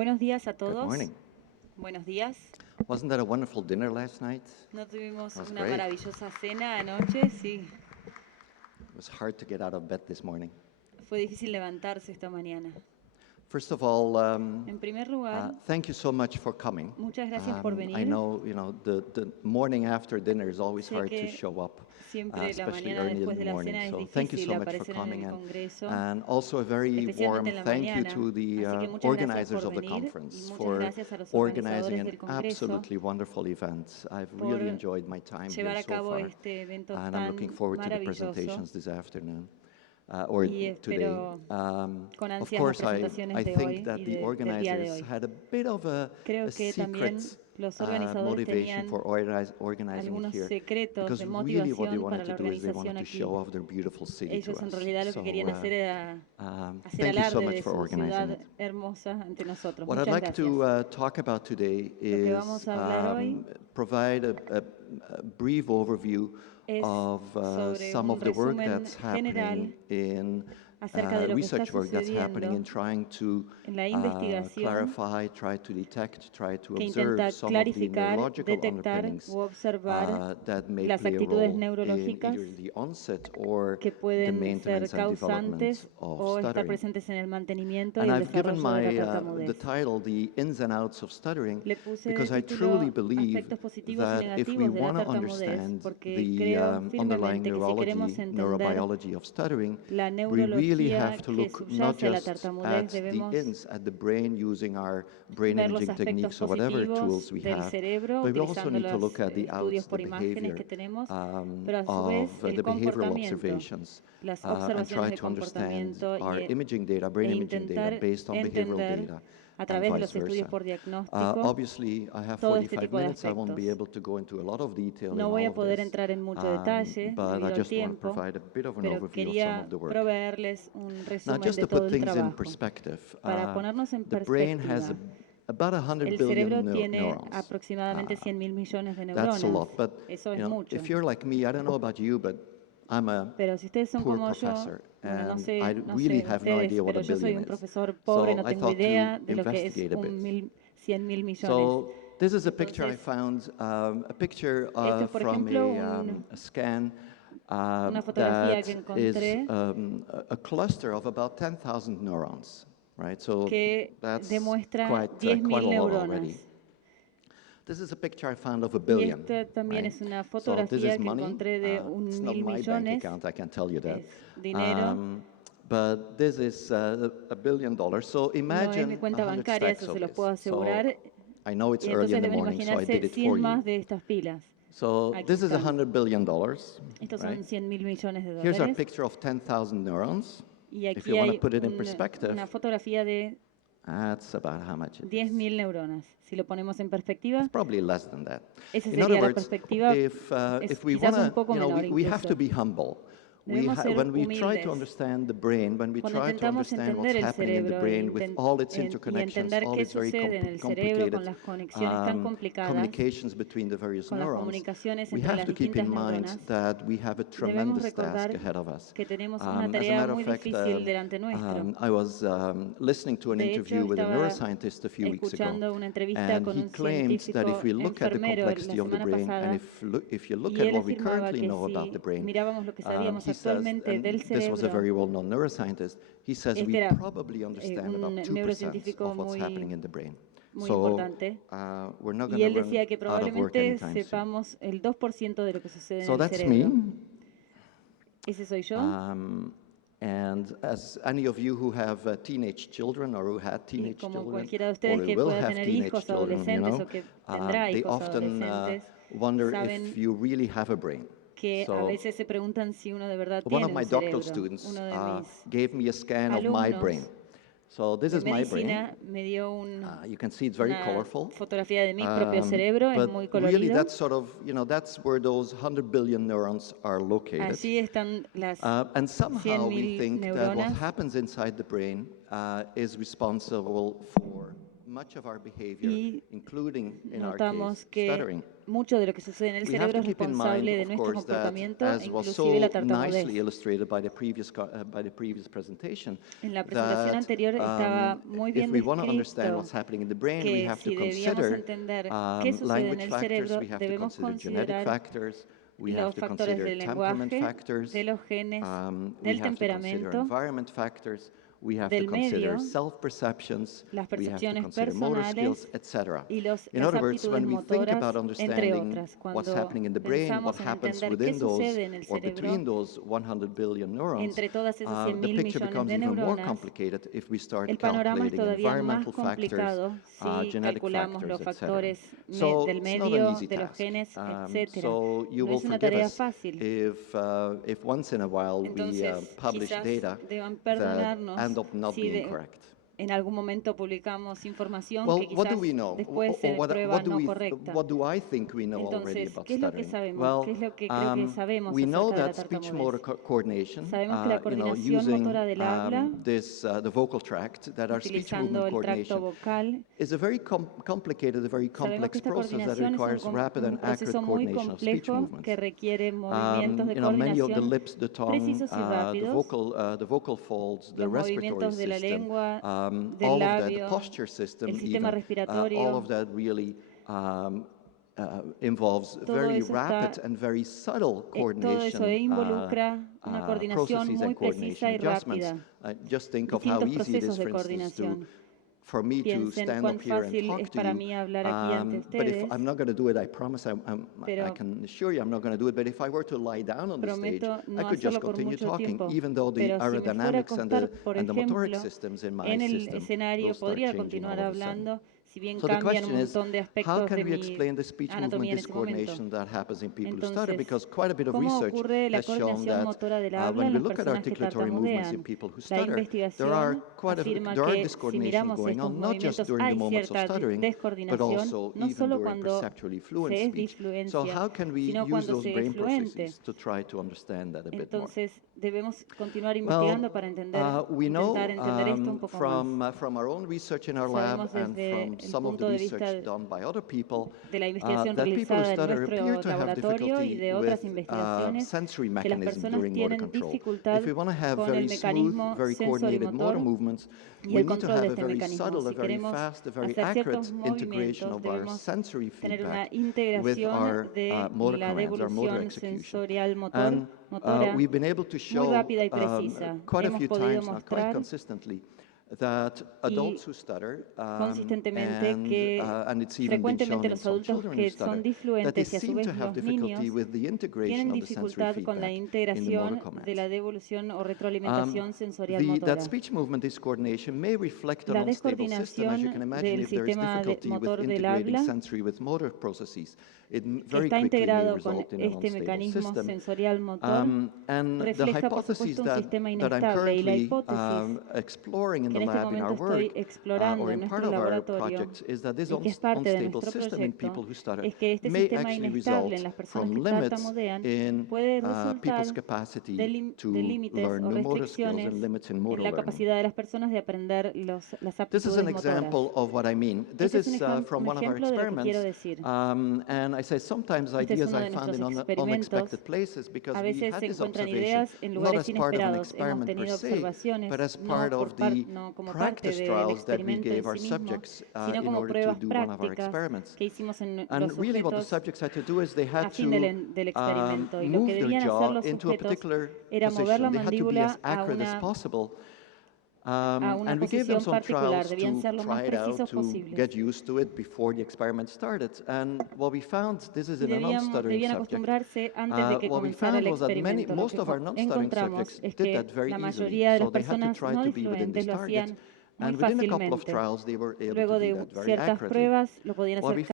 Buenos días a Good todos. morning. Buenos días. Wasn't that a wonderful dinner last night? ¿No tuvimos That was una great. maravillosa cena anoche? Sí. It was hard to get out of bed this morning. Fue difícil levantarse esta mañana. First of all, En primer lugar, thank you so much for coming. muchas gracias por I venir. know, the morning after dinner is always Sé hard to que show up, siempre la especially mañana early después in de the la morning. cena es So thank you difícil so much for aparecer en coming, el Congreso, and also a very warm especialmente en la thank you mañana. to the Así que muchas gracias organizers por of the venir y conference muchas for gracias a los organizing organizadores an del Congreso absolutely wonderful event. I've por really enjoyed my time llevar here a so cabo far, este evento and I'm looking tan forward to the maravilloso presentations this afternoon. Or y today. espero con Of ansias las course, I presentaciones de think hoy that y the del día de organizers hoy. had a bit of a Creo que también secret los organizadores motivation tenían for organizing it algunos here, secretos because de really what they motivación para wanted la to do is they wanted organización to aquí. show off their beautiful city to Ellos en us. realidad lo que querían hacer era hacer Thank you so alarde much de for su organizing ciudad it. hermosa ante nosotros. What I'd Muchas like gracias. to talk about today Lo que is vamos a hablar hoy provide a brief overview es of sobre some un of the work resumen that's general happening in acerca de lo que está research work that's happening sucediendo in trying to en la investigación clarify, try to detect, try to que observe intenta some of the clarificar, neurological detectar underpinnings u observar that may las play a actitudes role in neurológicas either the onset or que the pueden ser maintenance and development causantes of o estar stuttering. presentes en el mantenimiento y And el I've given desarrollo de la the tartamudez. title, The Ins and Outs of Stuttering, Le puse de because I título truly believe Aspectos positivos y that if we negativos de la want to tartamudez, understand porque the creo underlying firmemente que si queremos neurology, entender neurobiology of stuttering, la we really neurología have to que look not subyace a la just tartamudez, at the debemos ins, at the brain using our brain ver los imaging aspectos techniques or whatever positivos tools we del have, cerebro, but we also utilizando need to los look at the estudios outs, the por imágenes behavior que tenemos, pero a su of vez el the behavioral comportamiento, observations, las and observaciones try de to understand comportamiento our imaging data, e brain imaging data, intentar based on behavioral entender data, a and través de vice los estudios versa. por diagnóstico Obviously, I have todo este 45 tipo de minutes. I won't be aspectos. able to go into a lot of detail in No voy all a of poder this, entrar en mucho detalle but I debido al just want to tiempo, provide a bit of an pero overview of some quería of the work. proveerles un Now, resumen just de to todo put el things in trabajo. perspective, Para ponernos en the brain has perspectiva, about 100 el billion cerebro tiene neurons. aproximadamente 100.000 millones de That's a neuronas. lot, but Eso es you know, mucho. if you're like me, I don't know about you, but I'm a Pero si ustedes son poor como yo, professor, bueno, no and sé, I no really sé have no ustedes, idea what pero a yo soy billion un is. profesor pobre, So no I tengo thought to idea de lo que es investigate a bit. 100.000 millones. So this is a picture I Entonces, found, a picture esto es, por from ejemplo, a scan una fotografía que that is encontré a cluster of about 10,000 neurons, right? So que that's demuestra quite a 10.000 lot already. neuronas. This is a picture I found of a Y billion. esta también Right? es una So this fotografía is que money. encontré de It's not 1.000 my bank millones. account, I can tell you that. Es dinero. But this is $1 billion. So No es mi imagine cuenta 100 bancaria, stacks eso of se los this. puedo asegurar. So I know it's Y early entonces in the deben morning, so I imaginarse did it 100 for más you. de estas pilas. So Aquí this is están. $100 billion. Estos Right? son 100.000 millones de Here's our dólares. picture of 10,000 neurons. Y If aquí you want to hay put it in perspective, una fotografía de that's about how much it is. 10.000 neuronas. Si lo ponemos en perspectiva, It's probably less than that. esa In other sería la words, perspectiva. if Es we quizás want un poco to, menor we have incluso. to be humble. Debemos ser When we try humildes. to understand the brain, when we Cuando try to intentamos understand what's entender el happening in the cerebro brain with all its y interconnections, entender all qué its very sucede en el cerebro con complicated las conexiones tan complicadas, communications between the various con las neurons, comunicaciones we entre have las to keep distintas in mind neuronas, that we have a debemos tremendous task recordar ahead of us. que tenemos una As a tarea matter muy of fact, difícil delante nuestro. I was listening to an De hecho, interview with a estaba neuroscientist a few weeks ago, escuchando una entrevista and con he un claimed that if científico we look at the enfermero la complexity of the semana brain, and pasada, if you look y at él what we afirmaba currently que know about si the brain, mirábamos lo que sabíamos he says, actualmente del and this was a cerebro, very well-known neuroscientist, he says este we era probably understand un about 2% neurocientífico of what's happening in the brain. muy So importante. we're not Y going él to run decía que out of work probablemente anytime soon. sepamos el 2% de lo que sucede So en el that's cerebro. me. Ese soy yo. And as any of you who have teenage children or who had Y teenage como children cualquiera de or ustedes who que will pueda have tener teenage hijos children, adolescentes o que tendrá they hijos often adolescentes, wonder saben if you really have a brain. que a So veces se preguntan si uno de verdad one tiene of my un doctoral cerebro. students Uno de mis gave me a scan of my alumnos brain. So this de is my brain. medicina me dio You can see it's very una colorful. fotografía de mi propio cerebro, es But muy really, colorido. that's sort of, that's where those 100 billion neurons are located. Allí están las And somehow we 100.000 think that what neuronas. happens inside the brain is responsible for much of our behavior, Y including, in our notamos case, que stuttering. mucho de lo que sucede en el We have cerebro to es keep in mind, responsable de of nuestro course, that comportamiento e as was inclusive la so tartamudez. nicely illustrated by the previous presentation, En la presentación anterior estaba muy if bien we want to understand descrito what's happening in the brain, we que have to si debíamos consider entender qué sucede en language el factors, cerebro, we have to debemos consider genetic considerar factors, we have los to factores consider del temperament lenguaje, factors, de los genes, we del have to consider temperamento, environment factors, we have to del consider medio, self-perceptions, las we have to percepciones consider motor skills, personales etc. y In las other words, aptitudes when we think about motoras, entre understanding otras. what's Cuando happening in the brain, what pensamos en happens entender qué within those sucede en el or between cerebro, those 100 billion neurons, entre todas esas the 100.000 picture millones becomes de even more neuronas, complicated if we start el panorama es calculating todavía más environmental factors, complicado si genetic calculamos los factors, etc. factores So del it's not an medio, easy de los task. genes, etc. So you No will es una forgive tarea us fácil. if once in a while we Entonces, publish quizás data deban that perdonarnos end up not si being correct. en algún momento publicamos información Well, que what do quizás we know? después se prueba no correcta. What do I think we know already Entonces, about ¿qué es lo que stuttering? sabemos? Well, ¿Qué es lo que creo que sabemos we know acerca de la that speech-motor tartamudez? coordination, Sabemos que la coordinación using motora del habla, the vocal tract, that our speech-movement utilizando el tracto coordination vocal, is a very complicated, a very sabemos que complex esta process that coordinación es requires rapid un and accurate proceso muy coordination of speech complejo movements. que requiere movimientos de Many of the coordinación lips, the tongue, precisos y rápidos, the vocal folds, the los respiratory movimientos de la system, lengua, del all of that, the labio, posture system el sistema even, all respiratorio, of that really involves todo very eso rapid está, and very subtle todo eso coordination involucra una coordinación processes muy and precisa coordination y adjustments. rápida. Just think of how Distintos easy it is, procesos de for instance, coordinación. for me to Piensen stand cuán up here and fácil talk es to para you. mí hablar aquí ante But if ustedes, I'm not going to do it, I promise I pero can assure you I'm not going to do it. But if I were to lie down on the stage, prometo I no could just hacerlo por continue mucho talking, tiempo. even though the Pero si me fuera a aerodynamics and acostar, por the motoric ejemplo, systems in my en el system will escenario, start podría changing all continuar of a sudden. hablando, si bien So the cambian un question is, montón de how aspectos can de we mi explain the speech movement anatomía en ese momento. discoordination that happens in people who stutter? Entonces, Because quite a bit of ¿cómo research ocurre la has shown coordinación that motora del habla when en we las look at personas que articulatory movements in tartamudean? people who La stutter, investigación afirma there are que si discoordination miramos going estos on, not just movimientos during the hay moments of cierta stuttering, but descoordinación, also no even solo during cuando perceptually fluent se es speech. So disfluencia, how can we sino use cuando those se es brain fluente. processes to try to understand that a bit more? Entonces, debemos continuar investigando para We know intentar entender esto un poco más. from our own research in our lab Sabemos and desde from el some of the punto de vista research done by other people de la investigación that people who realizada en stutter appear nuestro to have laboratorio y difficulty de otras with investigaciones, sensory que las mechanism personas during motor tienen control. dificultad If we want to have con el very smooth, mecanismo very coordinated motor sensorimotor movements, y we el need to control de have a este very mecanismo. subtle, a Si very queremos fast, a very hacer accurate ciertos integration movimientos, of our debemos sensory tener una feedback with integración our de motor la commands, our motor devolución execution. sensorial And motora we've been able to muy show rápida y precisa. quite a Hemos few podido times now, quite mostrar consistently, that adults who stutter, consistentemente que and it's even been shown frecuentemente in los some adultos children who que stutter, son that they disfluentes y a su seem vez to have los difficulty niños with the integration tienen of the sensory dificultad con la feedback in the motor integración commands. de la devolución o retroalimentación sensorial That motora. speech movement discoordination may reflect an La unstable system, as you can descoordinación imagine, del if there is sistema difficulty with motor del integrating habla, sensory with motor processes. It que very está quickly may integrado con result in an este unstable mecanismo system. sensorial motor, And the refleja por hypothesis supuesto un sistema that I'm inestable y la currently hipótesis exploring in que the en este lab in momento our work, estoy explorando or en in part nuestro of our laboratorio project, is that this y que es parte de unstable nuestro system in proyecto people who stutter es que este may sistema actually inestable result en las personas from que limits tartamudean in puede resultar people's capacity de to límites learn o new motor skills restricciones and limits in en motor la learning. capacidad de las personas de aprender las This is aptitudes an motoras. example of what I mean. This Este es is from un one of our ejemplo de lo que quiero experiments. decir. And I say sometimes Este es ideas uno I de found nuestros in experimentos. unexpected places because A we veces had se this encuentran observation ideas en not lugares as part of an inesperados. Hemos experiment per tenido se, observaciones but as no, part of the no como parte practice del trials that we experimento gave en our sí mismo, subjects sino in como order to pruebas do one of our prácticas experiments. que hicimos en And los really what the sujetos subjects had to do is they had a fin to del experimento. Y lo que move their debían hacer jaw los into a sujetos particular era mover la position. They had to be as mandíbula a accurate as una possible. una And we gave them posición some particular. trials Debían to ser lo más try it out, precisos to posibles. get used to it before the experiment started. And what we found, this is in a Debían non-stuttering subject, acostumbrarse antes de que what we comenzara found el was that experimento. Lo most que of our non-stuttering encontramos subjects es did that que very la easily. mayoría de So las they had to personas try no to be within disfluentes these lo targets. hacían muy And within a couple of fácilmente. trials, they were able Luego to do de that very ciertas accurately. pruebas lo podían What hacer we